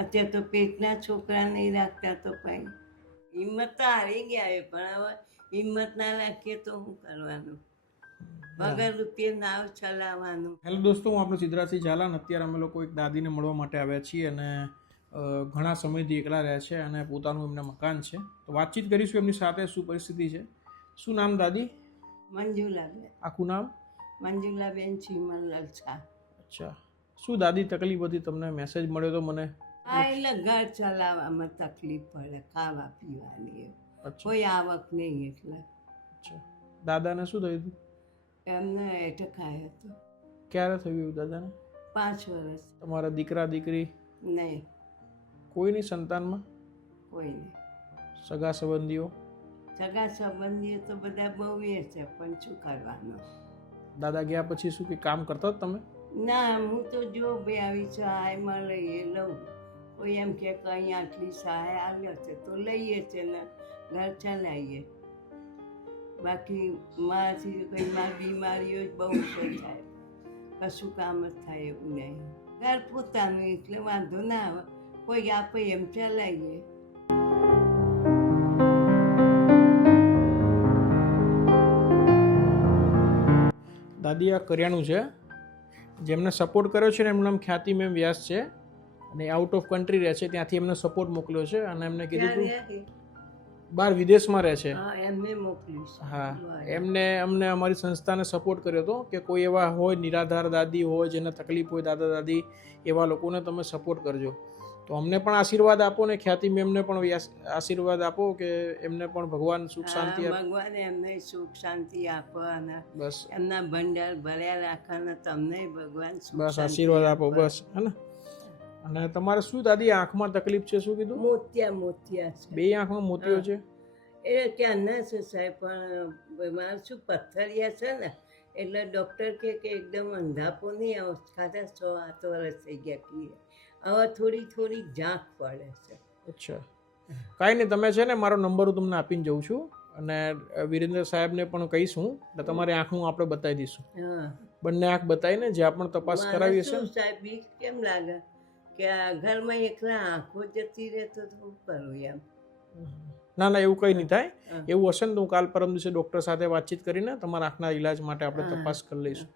અત્યારે તો પેટના છોકરા નહીં રાખતા તો કઈ હિંમત તો હારી ગયા એ, પણ હવે હિંમત ના રાખીએ તો શું કરવાનું? વગર રૂપિયે નાવ ચલાવવાનું. હેલો દોસ્તો, હું આપણો સિદ્ધરાજસિંહ ઝાલા. અત્યારે અમે લોકો એક દાદીને મળવા માટે આવ્યા છીએ અને ઘણા સમયથી એકલા રહે છે અને પોતાનું એમને મકાન છે. તો વાતચીત કરીશું એમની સાથે, શું પરિસ્થિતિ છે. શું નામ દાદી? મંજુલાબેન. આખું નામ? મંજુલાબેન ચીમનલાલ શાહ. અચ્છા, શું દાદી તકલીફ હતી? તમને મેસેજ મળ્યો તો મને. હા, એટલે ઘર ચલાવવામાં તકલીફ પડે, ખાવા પીવાની. કોઈ આવક નહીં એટલે. અચ્છા, દાદાને શું થયું હતું? એમને એટેક આવ્યો હતો. ક્યારે થયું દાદાને? 5 વર્ષ. તમારા દીકરા દીકરી? નહીં. કોઈની સંતાનમાં? કોઈ નહીં. સગા સંબંધીઓ? સગા સંબંધીઓ તો બધા બહુ એ છે, પણ શું કરવાનું? દાદા ગયા પછી શું કે કામ કરતા જ તમે? ના, હું તો જો ભાઈ આવી સહાય મળે એ લઉં. કોઈ એમ કે અહીં આટલી સહાય આવ્યો છે તો લઈએ છે ને ઘર ચલાવીએ. બાકી મારાથી કંઈ મારી બીમારીઓ જ બહુ છે થાય, કશું કામ જ થાય એવું નહીં. ઘર પોતાનું એટલે વાંધો ના આવે, કોઈ આપે એમ ચલાવીએ. દાદી આ કરિયાણું છે, જેમને સપોર્ટ કર્યો છે ને એમનું નામ ખ્યાતિ મેમ વ્યાસ છે અને આઉટ ઓફ કન્ટ્રી રહે છે. ત્યાંથી એમને સપોર્ટ મોકલ્યો છે અને એમને કીધું હતું બહાર વિદેશમાં રહે છે. એમને મોકલ્યું. હા, અમને અમારી સંસ્થાને સપોર્ટ કર્યો હતો કે કોઈ એવા હોય નિરાધાર દાદી હોય જેને તકલીફ હોય, દાદા દાદી, એવા લોકોને તમે સપોર્ટ કરજો. તો અમને પણ આશીર્વાદ આપો ને ખ્યાતિ મેમને પણ આશીર્વાદ આપો કે એમને પણ ભગવાન સુખ શાંતિ આપે. ભગવાન એમને સુખ શાંતિ આપો અને બસ એમના ભંડાર ભર્યા રાખવાને તમને ભગવાન બસ આશીર્વાદ આપો બસ, હે ને. અને તમારે શું દાદી આંખમાં તકલીફ છે? શું કીધું? મોતિયા છે. 2 આંખમાં મોતિયો છે? એ ક્યાંના છે સાહેબ, પણ મારે શું પથ્થરિયા છે ને, એટલે ડૉક્ટર કે એકદમ અંધાપો નહીં આવો. ખાતા 6-7 વર્ષ થઈ ગયા કીએ. હવે થોડી ઝાંખ પડે છે. અચ્છા, કાંઈ નહીં, તમે છે ને મારો નંબર હું તમને આપીને જઉં છું અને વિરેન્દ્ર સાહેબને પણ કહીશું એટલે તમારી આંખનું આપણે બતાવી દઈશું. હા, બંને આંખ બતાવીને જે આપણે તપાસ કરાવી હશે. સાહેબ બીક કેમ લાગે કે આ ઘરમાં એકલા આંખો જતી રહે તો શું કરું એમ? ના, એવું કંઈ નહીં થાય. એવું હશે ને તો હું કાલ પરમ દિવસે ડૉક્ટર સાથે વાતચીત કરીને તમારા આંખના ઈલાજ માટે આપણે તપાસ કરી લઈશું.